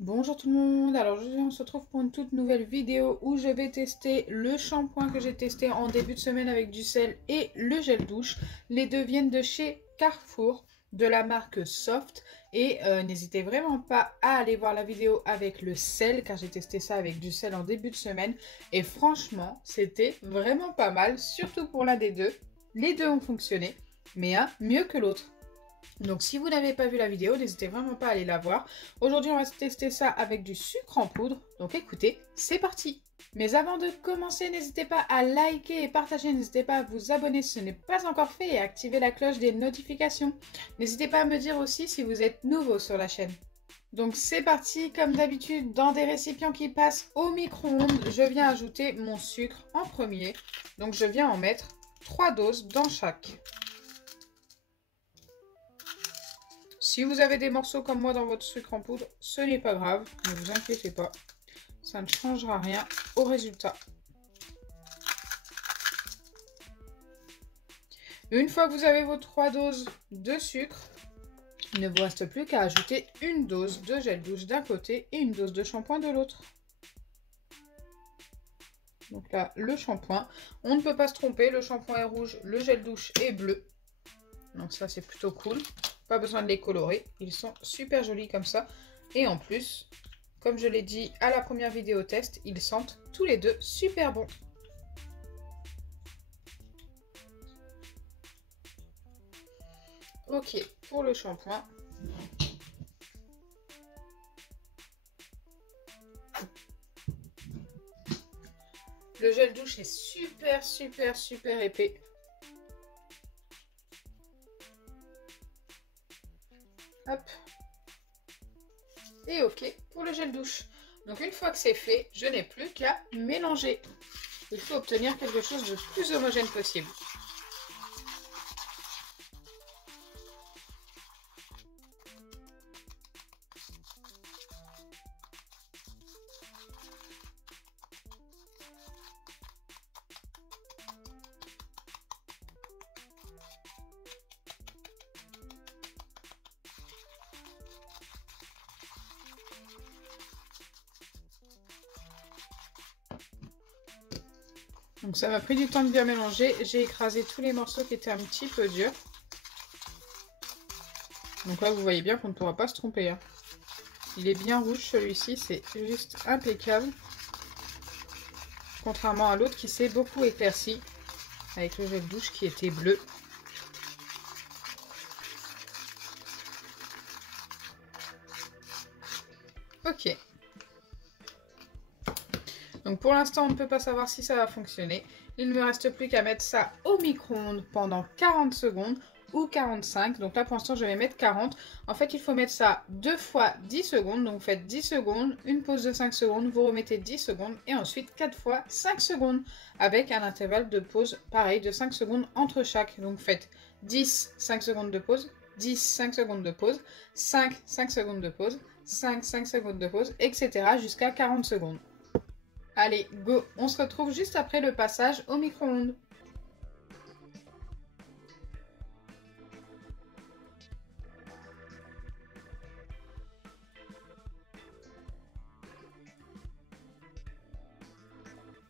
Bonjour tout le monde, alors aujourd'hui on se retrouve pour une toute nouvelle vidéo où je vais tester le shampoing que j'ai testé en début de semaine avec du sel et le gel douche. Les deux viennent de chez Carrefour, de la marque Soft, et n'hésitez vraiment pas à aller voir la vidéo avec le sel car j'ai testé ça avec du sel en début de semaine et franchement c'était vraiment pas mal, surtout pour l'un des deux. Les deux ont fonctionné, mais un mieux que l'autre. Donc si vous n'avez pas vu la vidéo, n'hésitez vraiment pas à aller la voir. Aujourd'hui, on va tester ça avec du sucre en poudre. Donc écoutez, c'est parti! Mais avant de commencer, n'hésitez pas à liker et partager. N'hésitez pas à vous abonner si ce n'est pas encore fait et à activer la cloche des notifications. N'hésitez pas à me dire aussi si vous êtes nouveau sur la chaîne. Donc c'est parti, comme d'habitude, dans des récipients qui passent au micro-ondes, je viens ajouter mon sucre en premier. Donc je viens en mettre 3 doses dans chaque. Si vous avez des morceaux comme moi dans votre sucre en poudre, ce n'est pas grave, ne vous inquiétez pas. Ça ne changera rien au résultat. Une fois que vous avez vos 3 doses de sucre, il ne vous reste plus qu'à ajouter une dose de gel douche d'un côté et une dose de shampoing de l'autre. Donc là, le shampoing, on ne peut pas se tromper, le shampoing est rouge, le gel douche est bleu. Donc ça, c'est plutôt cool. Pas besoin de les colorer, ils sont super jolis comme ça. Et en plus, comme je l'ai dit à la première vidéo test, ils sentent tous les deux super bons. Ok, pour le shampoing. Le gel douche est super épais. Hop. Et ok pour le gel douche. Donc une fois que c'est fait, je n'ai plus qu'à mélanger. Il faut obtenir quelque chose de plus homogène possible. Donc ça m'a pris du temps de bien mélanger. J'ai écrasé tous les morceaux qui étaient un petit peu durs. Donc là, vous voyez bien qu'on ne pourra pas se tromper. Hein. Il est bien rouge celui-ci, c'est juste impeccable. Contrairement à l'autre qui s'est beaucoup éclairci avec le gel douche qui était bleu. Ok. Donc pour l'instant, on ne peut pas savoir si ça va fonctionner. Il ne me reste plus qu'à mettre ça au micro-ondes pendant 40 secondes ou 45. Donc là, pour l'instant, je vais mettre 40. En fait, il faut mettre ça 2 fois 10 secondes. Donc vous faites 10 secondes, une pause de 5 secondes, vous remettez 10 secondes et ensuite 4 fois 5 secondes avec un intervalle de pause pareil de 5 secondes entre chaque. Donc vous faites 10, 5 secondes de pause, 10, 5 secondes de pause, 5, 5 secondes de pause, 5, 5 secondes de pause, etc. jusqu'à 40 secondes. Allez, go! On se retrouve juste après le passage au micro-ondes.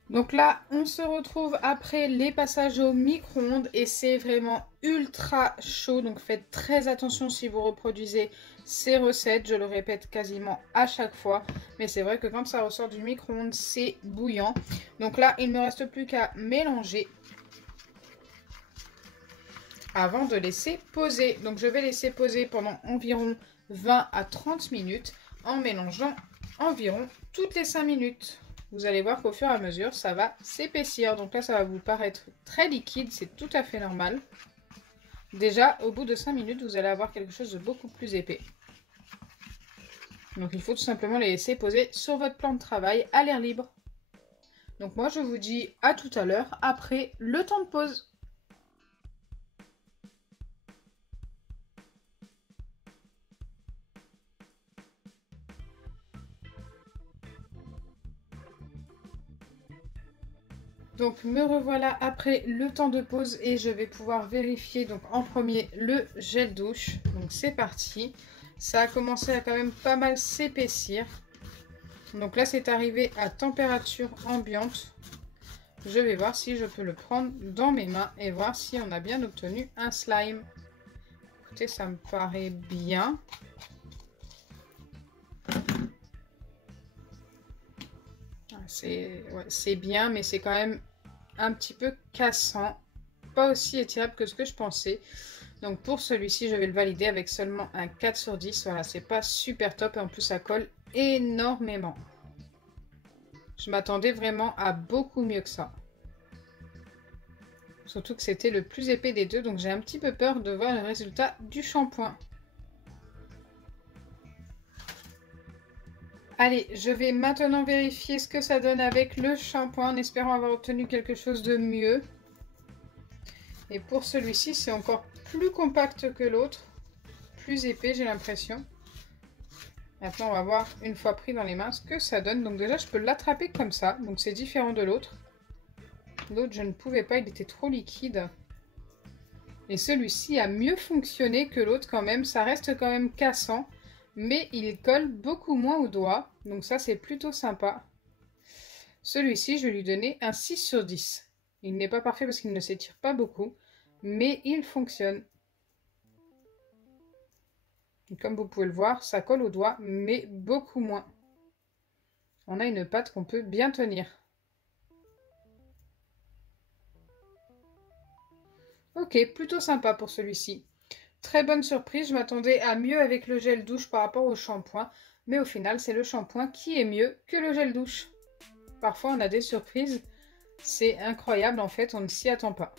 Donc là, on se retrouve après les passages au micro-ondes et c'est vraiment ultra chaud. Donc faites très attention si vous reproduisez ces recettes. Je le répète quasiment à chaque fois. Mais c'est vrai que quand ça ressort du micro-ondes, c'est bouillant. Donc là, il ne me reste plus qu'à mélanger avant de laisser poser. Donc je vais laisser poser pendant environ 20 à 30 minutes en mélangeant environ toutes les 5 minutes. Vous allez voir qu'au fur et à mesure, ça va s'épaissir. Donc là, ça va vous paraître très liquide, c'est tout à fait normal. Déjà, au bout de 5 minutes, vous allez avoir quelque chose de beaucoup plus épais. Donc il faut tout simplement les laisser poser sur votre plan de travail à l'air libre. Donc moi, je vous dis à tout à l'heure après le temps de pause. Donc me revoilà après le temps de pause et je vais pouvoir vérifier donc en premier le gel douche. Donc c'est parti. Ça a commencé à quand même pas mal s'épaissir. Donc là, c'est arrivé à température ambiante. Je vais voir si je peux le prendre dans mes mains et voir si on a bien obtenu un slime. Écoutez, ça me paraît bien. C'est bien, mais c'est quand même un petit peu cassant. Pas aussi étirable que ce que je pensais. Donc pour celui-ci, je vais le valider avec seulement un 4 sur 10. Voilà, c'est pas super top et en plus ça colle énormément. Je m'attendais vraiment à beaucoup mieux que ça. Surtout que c'était le plus épais des deux, donc j'ai un petit peu peur de voir le résultat du shampoing. Allez, je vais maintenant vérifier ce que ça donne avec le shampoing en espérant avoir obtenu quelque chose de mieux. Et pour celui-ci, c'est encore plus compact que l'autre, plus épais j'ai l'impression. Maintenant, on va voir une fois pris dans les mains ce que ça donne. Donc déjà, je peux l'attraper comme ça, donc c'est différent de l'autre. L'autre, je ne pouvais pas, il était trop liquide. Et celui-ci a mieux fonctionné que l'autre quand même, ça reste quand même cassant. Mais il colle beaucoup moins au doigt, donc ça c'est plutôt sympa. Celui-ci, je vais lui donner un 6 sur 10. Il n'est pas parfait parce qu'il ne s'étire pas beaucoup, mais il fonctionne. Et comme vous pouvez le voir, ça colle au doigt, mais beaucoup moins. On a une pâte qu'on peut bien tenir. Ok, plutôt sympa pour celui-ci. Très bonne surprise, je m'attendais à mieux avec le gel douche par rapport au shampoing, mais au final c'est le shampoing qui est mieux que le gel douche. Parfois on a des surprises, c'est incroyable en fait, on ne s'y attend pas.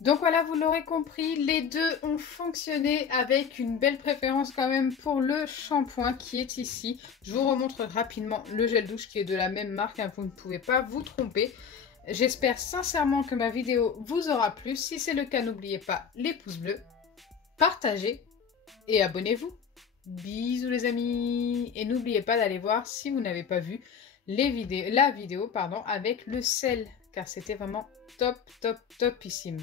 Donc voilà, vous l'aurez compris, les deux ont fonctionné avec une belle préférence quand même pour le shampoing qui est ici. Je vous remontre rapidement le gel douche qui est de la même marque, hein, vous ne pouvez pas vous tromper. J'espère sincèrement que ma vidéo vous aura plu. Si c'est le cas, n'oubliez pas les pouces bleus, partagez et abonnez-vous. Bisous les amis. Et n'oubliez pas d'aller voir si vous n'avez pas vu la vidéo avec le sel, car c'était vraiment top, top, topissime.